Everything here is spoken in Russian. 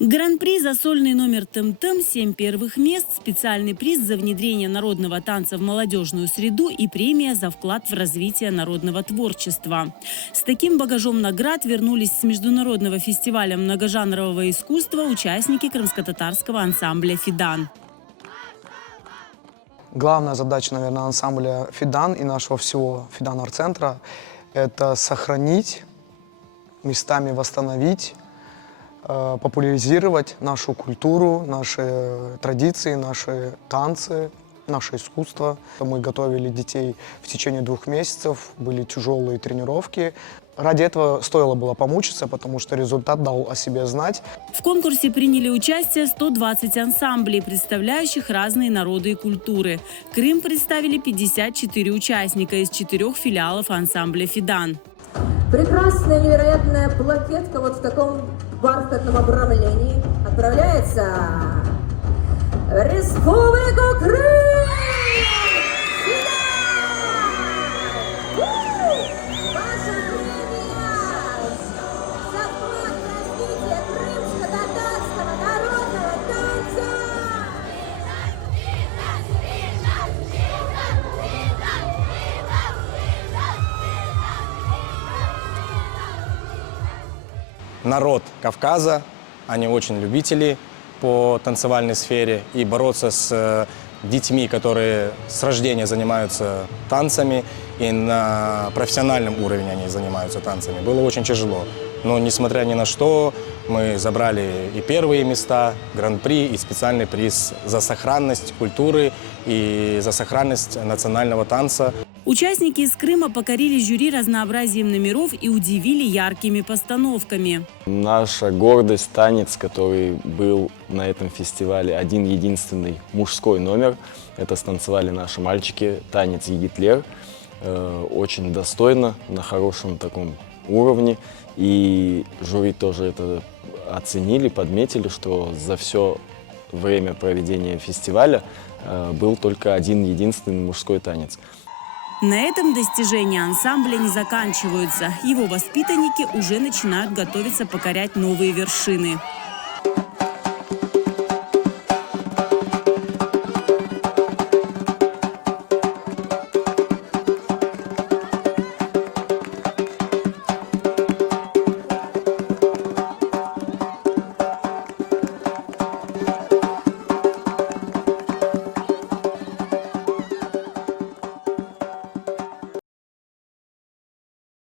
Гран-при за сольный номер «Тым-тым», 7 первых мест, специальный приз за внедрение народного танца в молодежную среду и премия за вклад в развитие народного творчества. С таким багажом наград вернулись с международного фестиваля многожанрового искусства участники крымско-татарского ансамбля «Фидан». Главная задача, наверное, ансамбля «Фидан» и нашего всего «Фидан-арт-центра» – это сохранить, местами восстановить, популяризировать нашу культуру, наши традиции, наши танцы, наше искусство. Мы готовили детей в течение 2 месяцев, были тяжелые тренировки. Ради этого стоило было помучиться, потому что результат дал о себе знать. В конкурсе приняли участие 120 ансамблей, представляющих разные народы и культуры. Крым представили 54 участника из 4 филиалов ансамбля «Фидан». Прекрасная, невероятная плакетка вот в таком бархатном обрамлении отправляется в Республику Крым! Ваша премия за вклад в развитие крымско-татарского народного танца! Народ Кавказа, они очень любители по танцевальной сфере, и бороться с детьми, которые с рождения занимаются танцами, и на профессиональном уровне они занимаются танцами, было очень тяжело. Но несмотря ни на что, мы забрали и первые места, гран-при, и специальный приз за сохранность культуры и за сохранность национального танца. Участники из Крыма покорили жюри разнообразием номеров и удивили яркими постановками. Наша гордость — танец, который был на этом фестивале один-единственный мужской номер. Это станцевали наши мальчики, танец «Егитлер». Очень достойно, на хорошем таком уровне. И жюри тоже это оценили, подметили, что за все время проведения фестиваля был только один-единственный мужской танец. На этом достижения ансамбля не заканчиваются. Его воспитанники уже начинают готовиться покорять новые вершины.